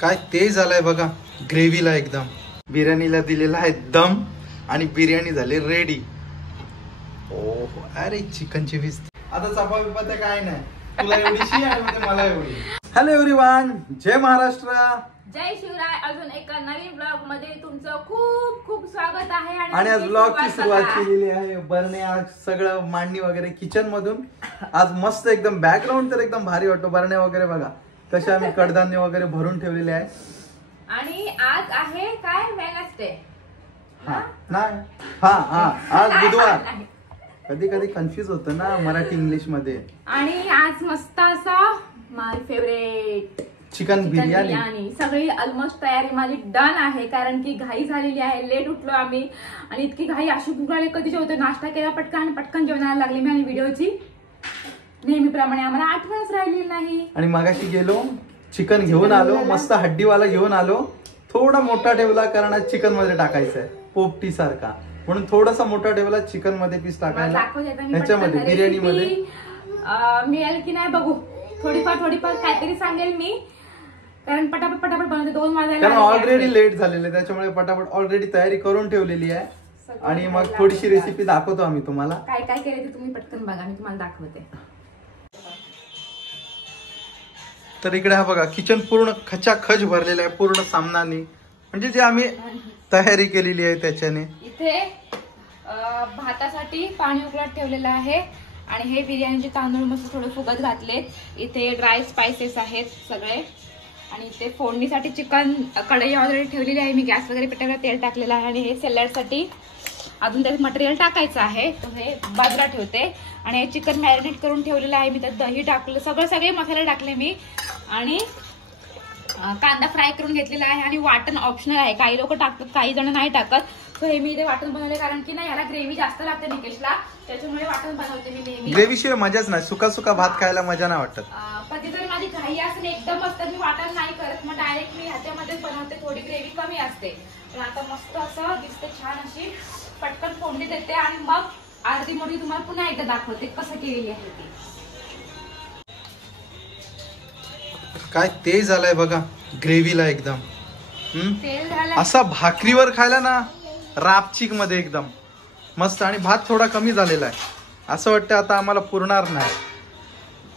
काय तेज झालाय बघा ग्रेव्हीला एकदम. बिर्याणीला दिलेला आहे दम आणि बिर्याणी झाली रेडी. ओह अरे चिकनची पीस. आता चपा बिपा काय नाही, तुला एवढीशी आणि मला एवढी. हॅलो एव्हरीवन, जय महाराष्ट्र, जय शिवराय. अजून एका नवीन ब्लॉग मध्ये तुमचं खूप खूप स्वागत आहे. आणि आज ब्लॉगची सुरुवात केलेली आहे बरणे. आज सगळं मांडणी वगैरे किचन मधून. आज मस्त एकदम बॅकग्राऊंड तर एकदम भारी वाटतो. बरणे वगैरे बघा कशा आम्ही कडधान्य वगैरे भरून ठेवलेले आहे. आणि आज आहे काय वेनसडे. आज बुधवार. कधी कधी कन्फ्युज होतं ना मराठी इंग्लिश मध्ये. आणि आज मस्त असा माय फेवरेट चिकन बिर्याणी. सगळी ऑलमोस्ट तयारी माझी डन आहे, कारण की घाई झालेली आहे. लेट उठलो आम्ही आणि इतकी घाई अशी भूक लागली कधी जेवतो. नाश्ता केला पटकन आणि पटकन जेवणाला लागली मी. आणि व्हिडिओची नेहमीप्रमाणे आम्हाला आठवणच राहिली नाही. आणि मगाशी गेलो चिकन घेऊन आलो, मस्त हड्डीवाला घेऊन आलो. थोडा मोठा ठेवला कारण आज चिकन मध्ये टाकायचंय पोपटी सारखा, म्हणून थोडासा मोठा ठेवला चिकन मध्ये पीस टाकायला. ह्याच्यामध्ये बिर्याणी मध्ये मिळेल की नाही बघू. थोडीफार काहीतरी सांगेल मी, कारण पटापट बनवते. 2 वाजायला ऑलरेडी लेट झालेले, त्याच्यामुळे पटापट ऑलरेडी तयारी करून ठेवलेली आहे. आणि मग थोडीशी रेसिपी दाखवतो आम्ही तुम्हाला. काय काय केले ते तुम्ही पटकन बघा, मी तुम्हाला दाखवते. तर इकडे हा बघा किचन पूर्ण खचाखच भरलेलं आहे पूर्ण सामनाने, म्हणजे जे आम्ही तयारी केलेली आहे त्याच्याने. इथे भातासाठी पाणी उकळत ठेवलेलं आहे आणि हे बिर्याणीचे तांदूळ मस्त थोडे फुगत घातलेत. इथे ड्राय स्पाइसेस आहेत सगळे. आणि इथे फोडणीसाठी चिकन कढई ऑलरेडी ठेवलेली आहे मी. गॅस वगैरे पेटवला, तेल टाकलेलं आहे. आणि हे सॅलडसाठी अजून त्यात मटेरियल टाकायचं आहे, तर हे बाजूला ठेवते. आणि हे चिकन मॅरिनेट करून ठेवलेलं आहे मी. त्यात दही टाकलं, सगळे मसाले टाकले मी. आणि कांदा फ्राय करून घेतलेला आहे. आणि वाटण ऑप्शनल आहे, काही लोक टाकतात काही जण नाही टाकत. सो हे मी इथे वाटण बनवले, कारण की ना याला ग्रेव्ही जास्त लागते निकेशला, त्याच्यामुळे वाटण बनवते मी नेहमी. ग्रेव्ही शिवाय मजाच नाही, सुका भात खायला मजा नाही वाटत. कधीतरी माझी घाई असते एकदम मस्त, मी वाटण नाही करत, मग डायरेक्ट मी ह्याच्यामध्येच बनवते. थोडी ग्रेव्ही कमी असते, पण आता मस्त असं दिसते छान अशी. पटकन फोडणी देते आणि मग अर्धी मोठी तुम्हाला पुन्हा एकदा दाखवते कसं केलेली आहे ती. काय तेज झालाय बघा ग्रेव्हीला एकदम. तेल झालं असा भाकरीवर खायला ना रापचिक मध्ये एकदम मस्त. आणि भात थोडा कमी झालेला आहे, असं वाटतं आता आम्हाला पुरणार नाही.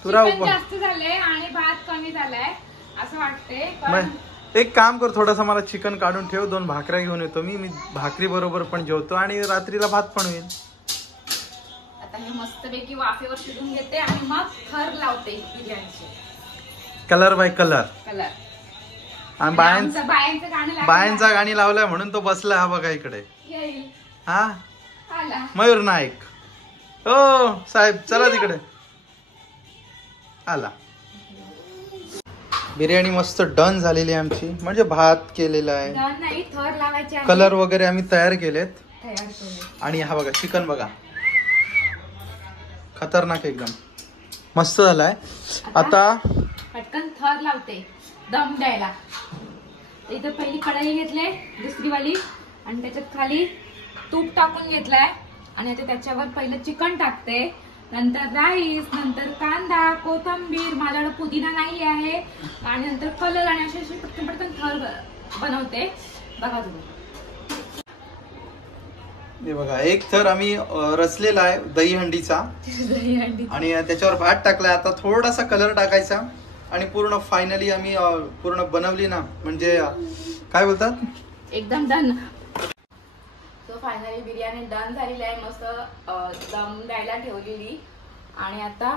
तुला जास्त झाले आणि भात कमी झालाय असं वाटते. एक काम कर, थोडासा मला चिकन काढून ठेव, 2 भाकऱ्या घेऊन येतो मी भाकरी बरोबर पण जेवतो आणि रात्रीला भात पण होईल. आता हे मस्तपैकी वाफेवर शिजून घेते आणि मग थर लावते बिर्याणीचे. Colour bye colour. आणि बायांचा गाणी लावलाय म्हणून तो बसलाय. हा बघा इकडे. हा मयूर नाईक. हो साहेब चला तिकडे. आला. बिर्याणी मस्त डन झालेली आहे आमची, म्हणजे भात केलेला आहे, कलर वगैरे आम्ही तयार केलेत. आणि हा बघा चिकन बघा खतरनाक एकदम मस्त झालाय. आता पटकन थर लावते दम द्यायला. इथं पहिली कढई घेतले दुसरीवाली आणि त्याच्यात खाली तूप टाकून घेतलाय. आणि आता त्याच्यावर पहिलं चिकन टाकते, नंतर राईस, नंतर कांदा, कोथिंबीर, माझ्याकडे पुदिना नाही आहे, आणि नंतर कलर. आणि अशी पटकन थर बनवते. बघा तुम्ही. हे बघा एक थर आम्ही रचलेला आहे दहीहंडीचा. आणि त्याच्यावर भात टाकलाय. आता थोडासा कलर टाकायचा आणि पूर्ण फायनली आम्ही पूर्ण बनवली ना, म्हणजे काय बोलतात एकदम done. So finally biryani done झालेली आहे, मस्त दम द्यायला ठेवलेली. आणि आता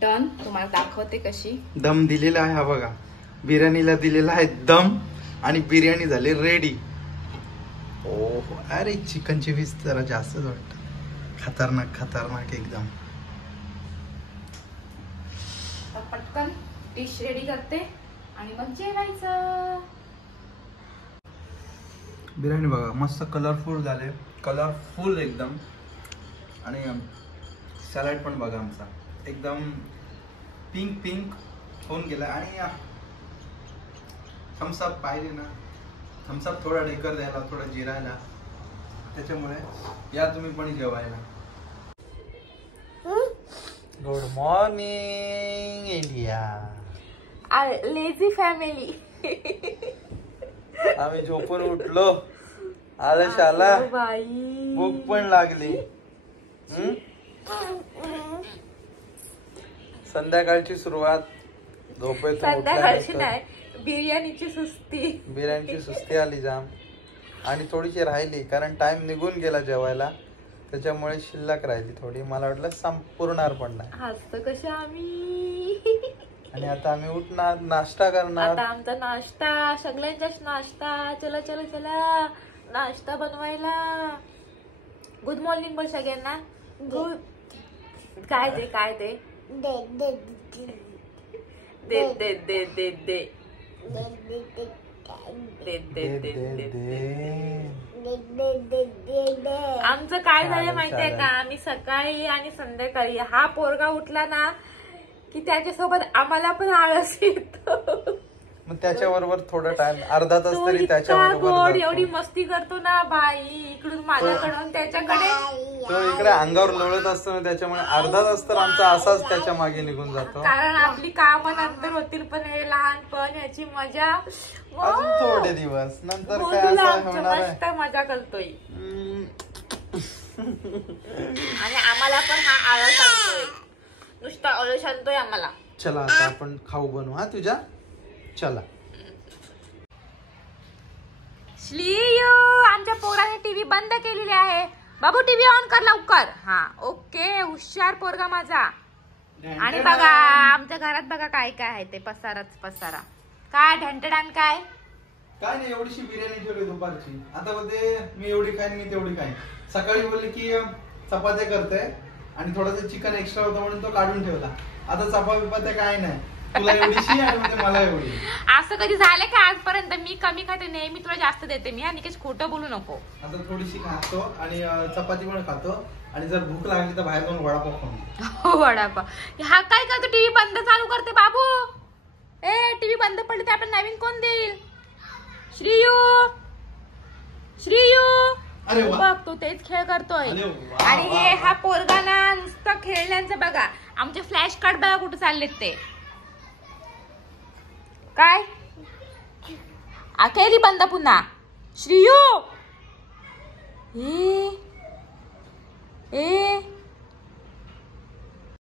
डन तुम्हाला दाखवते कशी दम दिलेला आहे. हा बघा बिर्याणीला दिलेला आहे दम आणि बिर्याणी झाली रेडी. ओह अरे चिकनची पीस जरा जास्तच वाटत. खतरनाक एकदम. पटकन डिश रेडी करते आणि मग जेवायचं. बिर्याणी बघा मस्त कलरफुल झाले, कलरफुल एकदम. आणि सॅलड पण बघा आमचा एकदम पिंक होऊन गेला. आणि थम्सअप पाहिजे ना, थम्सअप थोडा डेकर द्यायला, थोडा जिरायला, त्याच्यामुळे या तुम्ही पण जेवायला. Good morning India. Lazy family. आम्ही झोपून उठलो, आळस आला, भूक पण लागली. संध्याकाळची सुरुवात झोपेतून संध्याकाळची नाही, बिर्याणीची सुस्ती आली जाम. आणि थोडीशी राहिली कारण टाइम निघून गेला जेवायला, त्याच्यामुळे शिल्लक राहिली थोडी. मला वाटलं संपूर्णार पण नाही. हसतो कशा आम्ही. आणि आता आम्ही उठणार, नाश्ता करणार. आता आमचा नाश्ता, सगळ्यांचाच नाश्ता. चला चला चला नाश्ता बनवायला. गुड मॉर्निंग बोल सगळ्यांना. गुड. काय दे काय दे दे दे दे दे दे दे दे आमचं काय झालं माहितीये का, आम्ही सकाळी आणि संध्याकाळी हा पोरगा उठला ना की त्याच्यासोबत आम्हाला पण आळस येतो. मग त्याच्याबरोबर थोडा टाइम, अर्धा तास तरी त्याच्याबरोबर एवढी मस्ती करतो ना बाई, इकडून माझ्याकडून त्याच्याकडे. तो इकडे अंगावर लोळत असतो ना, त्याच्यामुळे अर्धा तास तर आमचा असाच त्याच्या मागे निघून जातो. कारण आपली कामं नंतर होतील, पण हे लहानपण याची मजा अजून थोडे दिवस नंतर काय असं होणार आहे. मस्त मजा करतोय आणि आम्हाला पण हा आळस आणतोय, नुसता आळस आणतोय आम्हाला. चला आता आपण खाऊ बनवू. हा तुझ्या चला. श्लीयू, आमच्या पोराने टीव्ही बंद केलेली आहे. बाबू टीव्ही ऑन कर लवकर. हा ओके, हुशार पोरगा माझा. आणि बघा आमच्या घरात बघा काय काय आहे ते, पसाराच पसारा. काय ढंटडान काय काय नाही, एवढीशी बिर्याणी ठेवली दुपारची. आता बोलते मी एवढी खाईन, मी तेवढी खाईन. सकाळी बोलले की चपात्या करते आणि थोडंसं चिकन एक्स्ट्रा होतं म्हणून तो काढून ठेवला. आता चपात्या काय नाही, तुला एवढीशी आणि मला एवढी. असं कधी झालं का आजपर्यंत? मी कमी खाते नेहमी, तुला जास्त देते मी. आणि काही खोटं बोलू नको. आता थोडीशी खातो आणि चपाती पण खातो, आणि जर भूक लागली तर बाहेर जाऊन वडापाव खातो. वडापाव. हा काय करतो, टीव्ही बंद चालू करते बाबू. ए टीव्ही बंद पडली तर आपण नवीन कोण देईल? श्रीयू, श्रीयू. अरे बघ तो तेच खेळ करतोय. आणि हे हा पोरगा ना नुसतं खेळण्यांचं बघा. आमचे फ्लॅश कार्ड बघा कुठे चाललेत ते. काय अखेरी बंद पुन्हा. श्रीयू ए